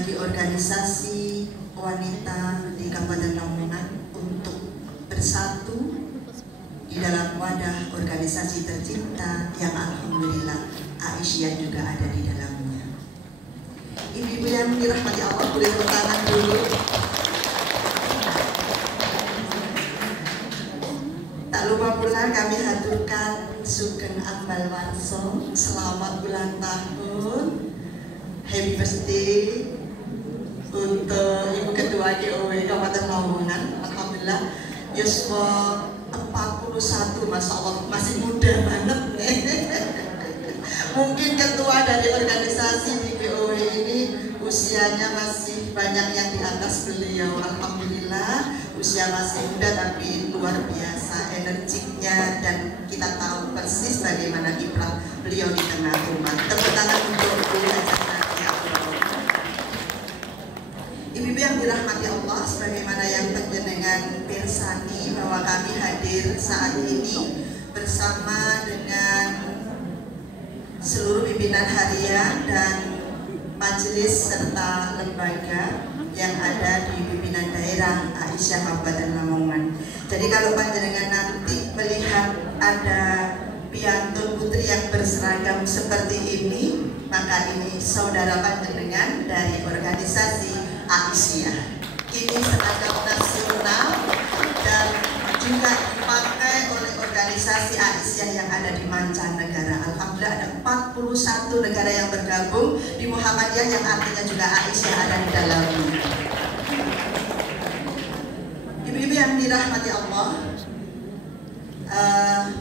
bagi organisasi wanita di Kabupaten Lamongan untuk bersatu di dalam wadah organisasi tercinta yang alhamdulillah Aisyah juga ada di dalamnya. Ibu-ibu yang dirahmati Allah, boleh bertangan dulu. Tak lupa pula kami haturkan Sugeng Ambal Warso, selamat ulang tahun, happy birthday untuk Ibu Ketua GOW Kabupaten Lamongan. Alhamdulillah yuswa 41, Masya Allah, masih muda banget nih. Mungkin ketua dari organisasi di GOW ini usianya masih banyak yang di atas beliau. Alhamdulillah usia masih muda tapi luar biasa energiknya, dan kita tahu persis bagaimana kiprah beliau di tengah umat. Tepuk tangan untuk Bu Hajah. Ibu-ibu yang dirahmati Allah, sebagaimana yang panjenengan pirsani bahwa kami hadir saat ini bersama dengan seluruh pimpinan harian dan majelis serta lembaga yang ada di pimpinan daerah Aisyah Kabupaten Lamongan. Jadi kalau panjenengan nanti melihat ada piantun putri yang berseragam seperti ini, maka ini saudara panjenengan dari organisasi Aisyah. Ini seragam nasional dan juga dipakai oleh organisasi Aisyah yang ada di mancanegara. Alhamdulillah ada 41 negara yang bergabung di Muhammadiyah, yang artinya juga Aisyah ada di dalamnya. Ibu-ibu yang dirahmati Allah,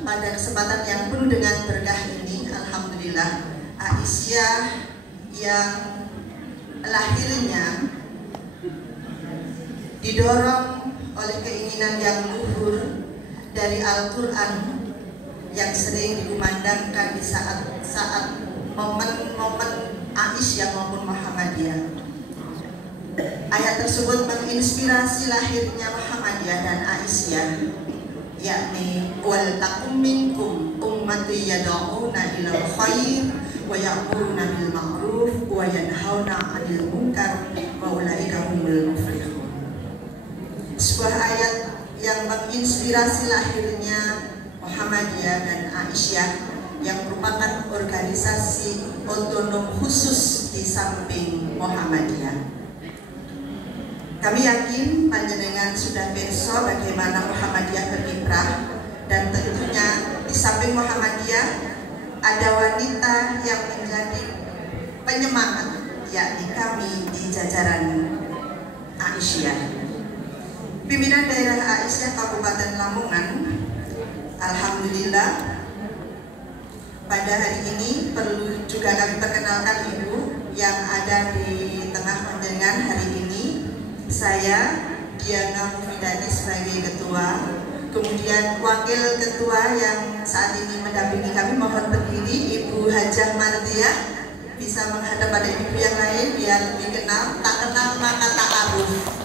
pada kesempatan yang penuh dengan berkah ini, alhamdulillah Aisyah yang lahirnya didorong oleh keinginan yang luhur dari Al-Quran yang sering dikumandangkan di saat-saat momen-momen Aisyah maupun Muhammadiyah. Ayat tersebut menginspirasi lahirnya Muhammadiyah dan Aisyah, yakni wal takum minkum ummati yad'una ilal khair wa ya'muruna bil ma'ruf wa yanhauna 'anil munkar wa ulaika humul muflihun. Sebuah ayat yang menginspirasi lahirnya Muhammadiyah dan Aisyah yang merupakan organisasi otonom khusus di samping Muhammadiyah. Kami yakin panjenengan sudah pirsa bagaimana Muhammadiyah berkiprah, dan tentunya di samping Muhammadiyah ada wanita yang menjadi penyemangat, yakni kami di jajaran Aisyah. Pimpinan daerah Aisyah Kabupaten Lamongan, alhamdulillah pada hari ini perlu juga kami perkenalkan Ibu yang ada di tengah panjenengan hari ini. Saya Diana Mufidani sebagai ketua, kemudian wakil ketua yang saat ini mendampingi kami, mohon berdiri, Ibu Hajah Mardiah, bisa menghadap pada ibu yang lain biar lebih kenal, tak kenal maka tak aruf.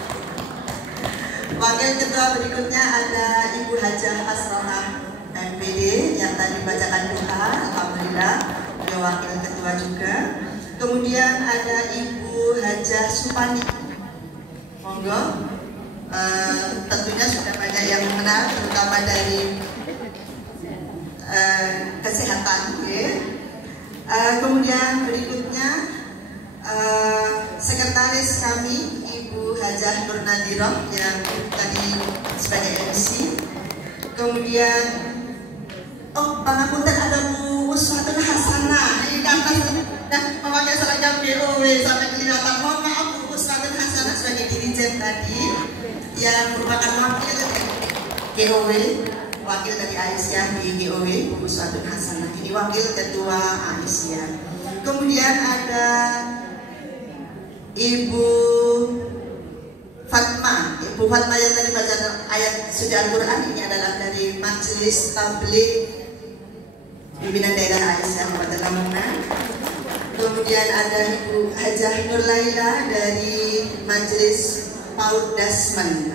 Wakil ketua berikutnya ada Ibu Hajah Asrohah MPD yang tadi bacakan doa, alhamdulillah beliau wakil ketua juga. Kemudian ada Ibu Hajah Supani, monggo, tentunya sudah banyak yang mengenal, terutama dari kesehatan, ya. Kemudian berikutnya sekretaris kami Ibu Hajah Nur Nadiroh yang tadi sebagai MC. Kemudian pangapunten ada Bu Uswatun Hasanah, ini karena memakai seragam GOW sampai kelihatan. Mohon maaf Bu Uswatun Hasanah sebagai dirijen tadi yang merupakan wakil GOW, wakil dari Aisyah di GOW, Bu Uswatun Hasanah. Ini wakil ketua Aisyah. Kemudian ada Ibu Fatma. Ibu Fatma yang tadi baca ayat suci Al-Quran ini adalah dari Majelis Tabligh pimpinan daerah Aisyah Kabupaten Lamongan. Kemudian ada Ibu Hajah Nur Laila dari Majelis PAUD Dasman.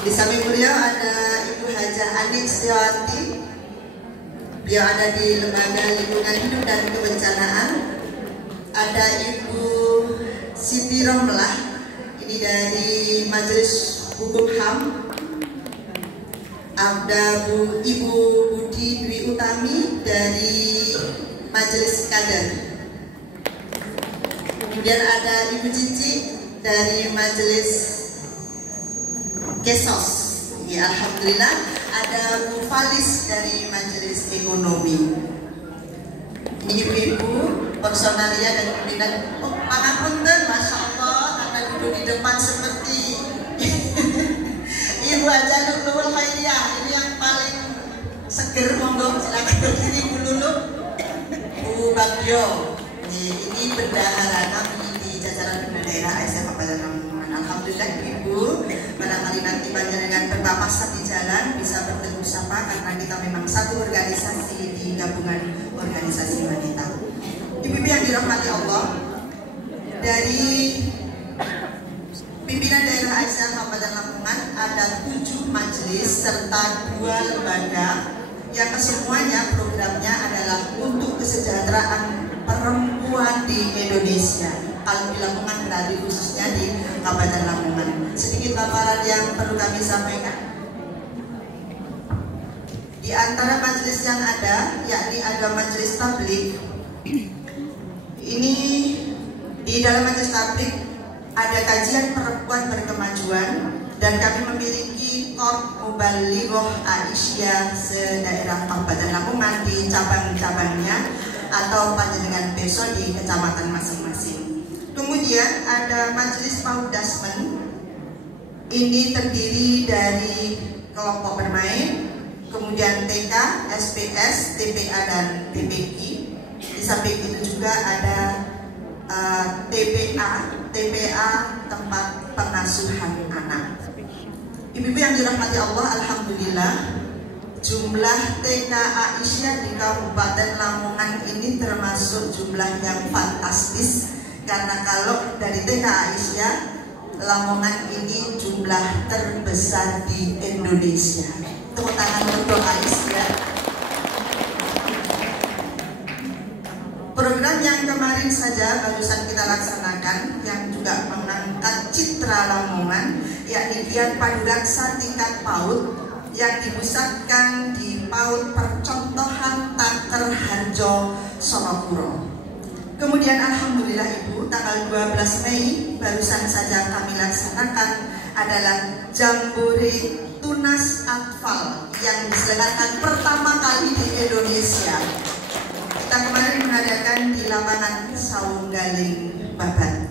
Di samping beliau ada Ibu Hajah Anik Setiawati. Beliau ada di Lembaga Lingkungan Hidup dan Kebencanaan. ada Ibu Siti Romlah, ini dari Majelis Hukum HAM. Ada Ibu Budi Dwi Utami dari Majelis Kader. Kemudian ada Ibu Cici dari Majelis Kesos. Ya, alhamdulillah. Ada Bu Falis dari Majelis Ekonomi. Ini ibu-ibu personalia dan pimpinan. Oh, pangapunten, masya Allah, karena duduk di depan seperti Ibu Haja Nurul Khairiyah. Ini yang paling seger, monggo silakan berdiri Bu Lulu. Bu Bagio, ini bendahara kami di jajaran daerah ASN Kabupaten Lamongan. Alhamdulillah Ibu, barangkali nanti panjenengan berpapasan di jalan bisa bertemu sapa karena kita memang satu organisasi di gabungan organisasi wanita. Ibu-ibu yang dirahmati Allah, dari pimpinan daerah ASN Kabupaten Lamongan ada 7 majelis serta 2 lembaga yang kesemuanya programnya adalah untuk kesejahteraan perempuan di Indonesia. Kalau di Lamongan berarti khususnya di Kabupaten Lamongan. Sedikit paparan yang perlu kami sampaikan. Di antara majelis yang ada, yakni ada majelis tablik. Ini di dalam majelis tablik ada kajian perempuan berkemajuan dan kami memiliki Korps Mubalighah Aisyah se-daerah Kabupaten Lamongan di cabang-cabangnya atau panjenengan besok di kecamatan masing-masing. Kemudian ada majelis Paudasmen. Ini terdiri dari kelompok bermain, kemudian TK, SPS, TPA dan TPI. Di samping itu juga ada TPA tempat pengasuhan anak. Ibu-ibu yang dirahmati Allah, alhamdulillah jumlah TK Aisyah di Kabupaten Lamongan ini termasuk jumlah yang fantastis, karena kalau dari TK Aisyah, Lamongan ini jumlah terbesar di Indonesia. Tepuk tangan untuk Aisyah. Program yang kemarin saja barusan kita laksanakan yang juga mengangkat citra Lamongan, yakni Giat Paduraksa tingkat PAUD yang dipusatkan di PAUD Percontohan Taker Harjo Sonopuro. Kemudian alhamdulillah Ibu, tanggal 12 Mei barusan saja kami laksanakan adalah Jambore Tunas Atfal yang diselenggarakan pertama kali di Indonesia. Kita kemarin mengadakan di lapangan Saunggaling, Babat.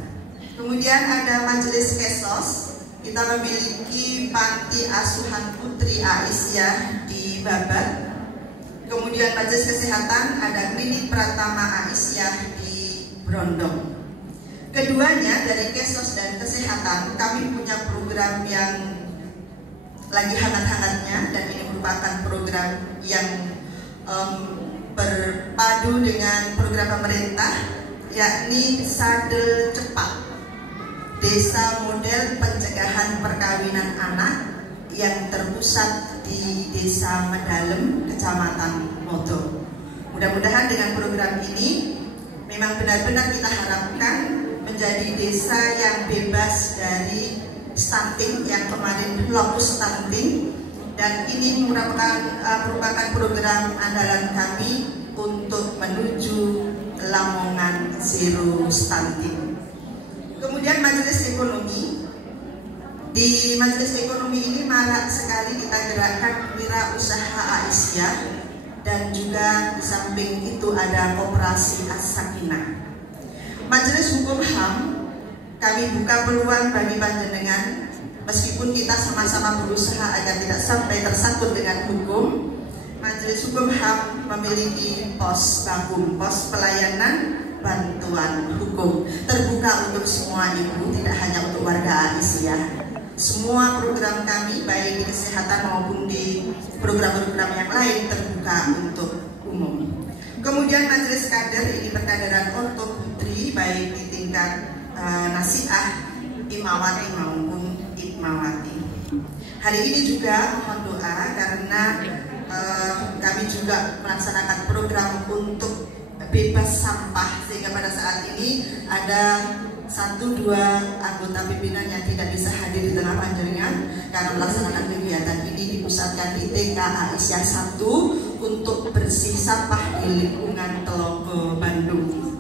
Kemudian ada Majelis Kesos. Kita memiliki Panti Asuhan Putri Aisyah di Babat. Kemudian Majelis Kesehatan ada Klinik Pratama Aisyah di Brondong. Keduanya dari Kesos dan Kesehatan kami punya program yang lagi hangat-hangatnya, dan ini merupakan program yang berpadu dengan program pemerintah, yakni Sadel Cepat, Desa Model Pencegahan Perkawinan Anak yang terpusat di Desa Medalem, Kecamatan Modo. Mudah-mudahan dengan program ini memang benar-benar kita harapkan menjadi desa yang bebas dari stunting, yang kemarin lokus stunting. Dan ini merupakan program andalan kami untuk menuju Lamongan Zero Stunting. Kemudian Majelis Ekonomi. Di Majelis Ekonomi ini marak sekali kita gerakkan wirausaha Aisyah, dan juga di samping itu ada Koperasi As-Sakinah. Majelis Hukum HAM kami buka peluang bagi panjenengan. Meskipun kita sama-sama berusaha agar tidak sampai tersangkut dengan hukum, Majelis Hukum HAM memiliki pos bakum, pos pelayanan bantuan hukum, terbuka untuk semua ibu, tidak hanya untuk warga Aisyah. Semua program kami baik di kesehatan maupun di program-program yang lain terbuka untuk umum. Kemudian Majelis Kader ini perkaderan orto putri baik di tingkat nasiah, imawati maupun Itmawati. Hari ini juga mohon doa karena kami juga melaksanakan program untuk bebas sampah, sehingga pada saat ini ada 1-2 anggota pimpinan yang tidak bisa hadir di tengah panjenengan karena melaksanakan kegiatan ini dipusatkan di TK Aisyah 1 untuk bersih sampah di lingkungan Teloko Bandung.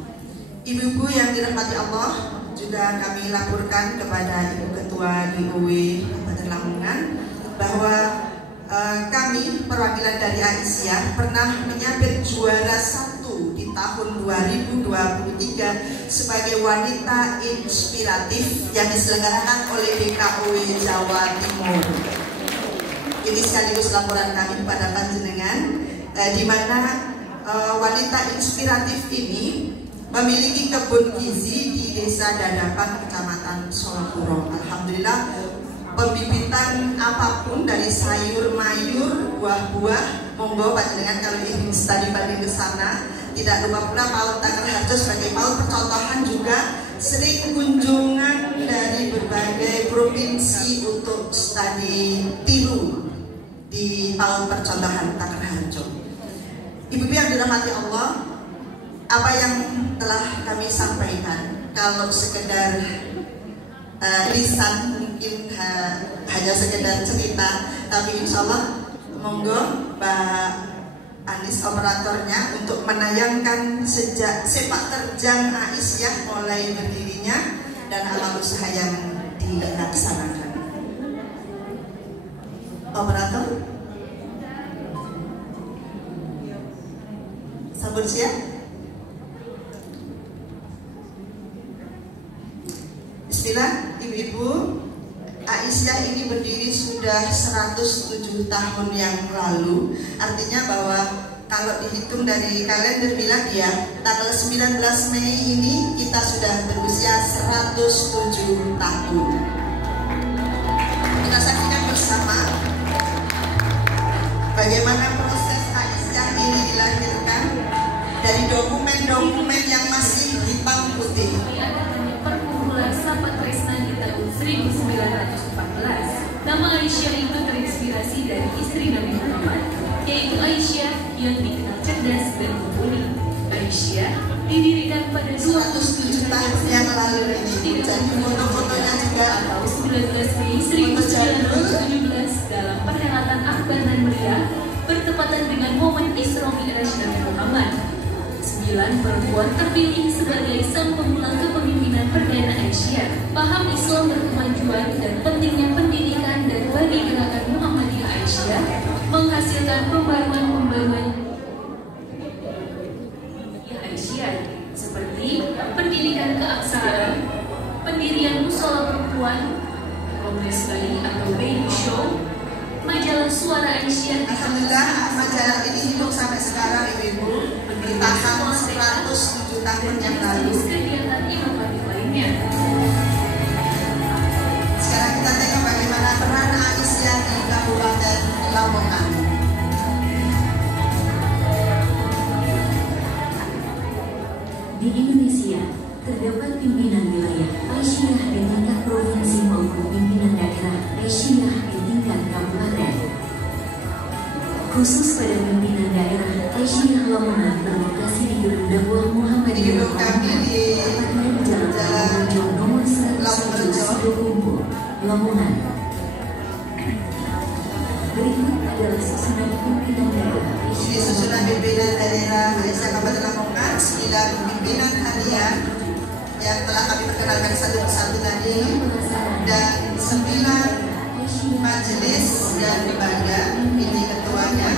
Ibu-ibu yang dirahmati Allah, juga kami laporkan kepada Ibu Ketua DOW Kabupaten Lamongan bahwa kami perwakilan dari Aisyah pernah menyabet juara 1 di tahun 2023 sebagai wanita inspiratif yang diselenggarakan oleh BKOW Jawa Timur. Ini sekaligus laporan kami kepada panjenengan, di mana wanita inspiratif ini memiliki kebun gizi di Desa Dadapan, Kecamatan Solokuro. Alhamdulillah, pembibitan apapun dari sayur mayur, buah-buah, monggo panjenengan kalau ingin studi banding ke sana. Tidak lupa pula PAUD Takerharjo sebagai PAUD percontohan juga sering kunjungan dari berbagai provinsi untuk studi tiru di PAUD percontohan Takerharjo. Ibu-ibu yang dirahmati Allah, apa yang telah kami sampaikan kalau sekedar lisan mungkin hanya sekedar cerita, tapi insya Allah monggo Mbak Anis operatornya untuk menayangkan sejak sepak terjang Aisyah mulai berdirinya dan amal usaha yang dilaksanakan. Operator, sampun siap? Bismillah, ibu-ibu, Aisyah ini berdiri sudah 107 tahun yang lalu. Artinya bahwa kalau dihitung dari kalender miladiah, tanggal 19 Mei ini kita sudah berusia 107 tahun. Kita saksikan bersama bagaimana proses Aisyah ini dilahirkan dari dokumen-dokumen yang masih hitam putih. Sahabat Tresna di tahun 1914. Nama Aisyah itu terinspirasi dari istri Nabi Muhammad, yaitu Aisyah yang dikenal cerdas dan mumpuni. Aisyah didirikan pada 107 tahun yang lalu ini. Jadi foto-fotonya juga atau 19 Mei 1917 dalam perhelatan akbar dan meriah bertepatan dengan momen Isra Mi'raj Nabi Muhammad. 9 perempuan terpilih sebagai sang pemulang kepemimpinan perdana Aisyah. Paham Islam berkemajuan dan pentingnya pendidikan dan bagi gerakan Muhammadiyah Aisyah menghasilkan pembaruan Aisyah seperti pendidikan keaksaraan, pendirian musola perempuan, kongres bayi atau baby show, majalah Suara Aisyah. Alhamdulillah, majalah ini hidup sampai sekarang, ibu-ibu, bertahan 107 tahun yang lalu. Kegiatan inovatif lainnya. Sekarang kita tengok bagaimana peran Aisyah di Kabupaten Lamongan. Di Indonesia, terdapat pimpinan wilayah Aisyah di tingkat provinsi maupun pimpinan daerah Aisyah di tingkat kabupaten. Khusus pada pimpinan daerah Aisyah Lamongan berlokasi di Gedung Dakwah Muhammadiyah Lamongan, tepatnya di Jalan Lamongan nomor 111 Sidokumpul, Lamongan. Berikut adalah susunan pimpinan daerah Ini susunan pimpinan daerah Aisyah Kabupaten Lamongan, 9 pimpinan harian yang telah kami perkenalkan satu persatu tadi, dan 9 majelis dan lembaga. Ini ketuanya.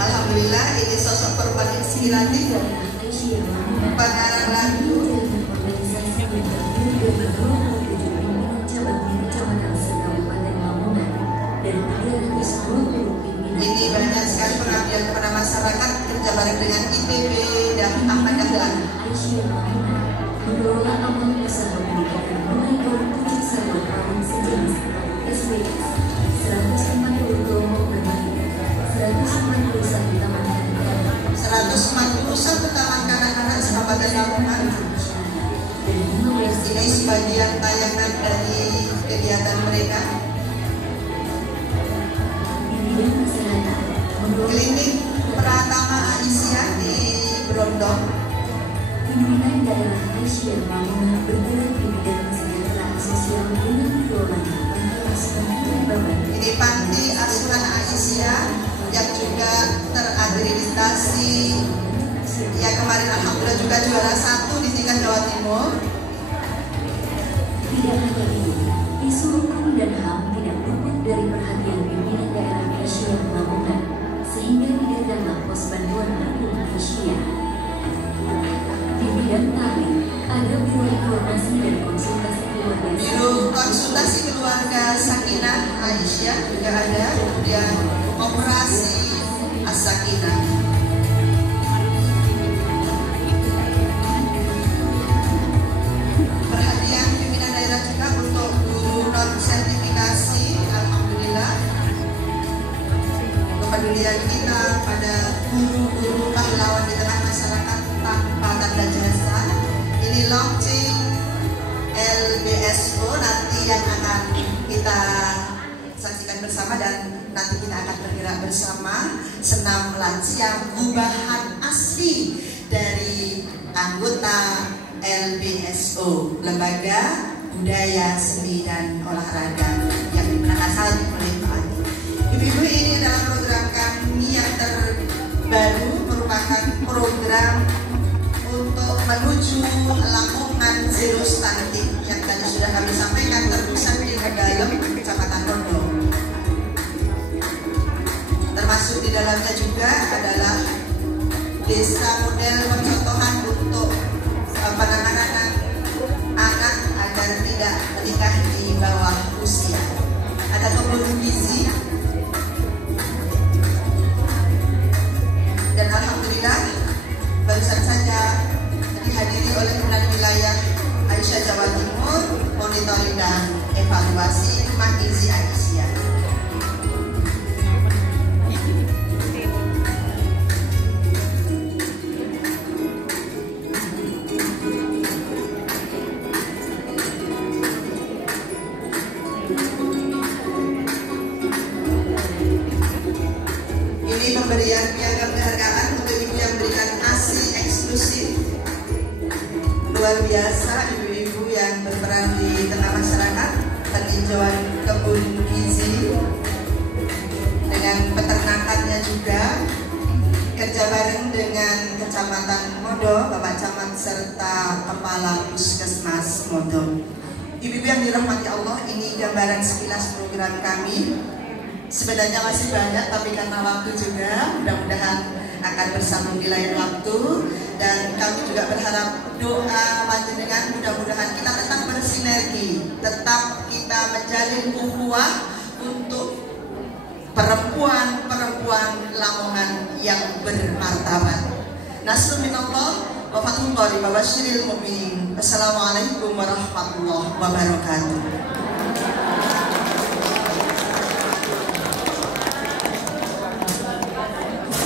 Alhamdulillah, ini sosok perempuan inspiratif, pengarang lagu, ini banyak sekali pengabdian kepada masyarakat, kerja bareng dengan IPB dan Ahmad Dahlan. Mengelola amal usaha pendidikan mulai tahun 71 tahun sejenis SWS 140 kelompok berbagi 191 taman kanak-kanak 191 taman kanak-kanak Kabupaten Lamongan. Ini sebagian tayangan dari kegiatan mereka. Di bidang kesehatan Condong. Pimpinan daerah Asia Lamongan bergerak di bidang kesejahteraan sosial dengan dikelola Panti Asuhan Babat. Ini Panti Asuhan Aisyah yang juga terakreditasi, ya kemarin alhamdulillah juga juara 1 di tingkat Jawa Timur. Tidak hanya itu, isu hukum dan HAM tidak luput dari perhatian pimpinan daerah Asia Lamongan, sehingga didirikanlah pos bantuan hukum Asia. Di bidang taklim, ada biro informasi dan konsultasi keluarga. Biro konsultasi keluarga Sakinah Aisyah juga ada, kemudian operasi As-Sakinah. Perhatian pimpinan daerah juga untuk guru non sertifikasi, alhamdulillah. Kepedulian kita pada guru-guru pahlawan di tengah masyarakat tanpa tanda jasa. Ini launching LBSO nanti yang akan kita saksikan bersama, dan nanti kita akan bergerak bersama senam lansia gubahan asli dari anggota LBSO, Lembaga Budaya Seni dan Olahraga yang berasal oleh Pak Adi. Ibu-ibu, ini adalah program kami yang terbaru, merupakan program untuk menuju Lamongan Zero Stunting yang tadi sudah kami sampaikan, terpusat di Tegalem, Kecamatan Condong. Termasuk di dalamnya juga adalah desa model percontohan untuk penanganan anak agar tidak menikah di bawah usia. Ada kebun gizi, dan alhamdulillah barusan saja dihadiri oleh Pimpinan Wilayah Aisyah Jawa Timur, monitoring dan evaluasi rumah gizi Aisyah. Ini pemberian piagam penghargaan untuk ibu yang memberikan ASI eksklusif. Luar biasa, ibu-ibu yang berperan di tengah masyarakat, peninjauan kebun gizi dengan peternakannya juga, kerja bareng dengan Kecamatan Modo, Bapak Camat serta Kepala Puskesmas Modo. Ibu-ibu yang dirahmati Allah, ini gambaran sekilas program kami. Sebenarnya masih banyak, tapi karena waktu juga, mudah-mudahan akan bersambung di lain waktu. Dan kami juga berharap doa panjenengan, mudah-mudahan kita tetap bersinergi, tetap kita menjalin ukhuwah untuk perempuan-perempuan Lamongan yang bermartabat. Nasrun minallah wa fathun qarib wa basyiril mu'minin. Wassalamualaikum warahmatullahi wabarakatuh.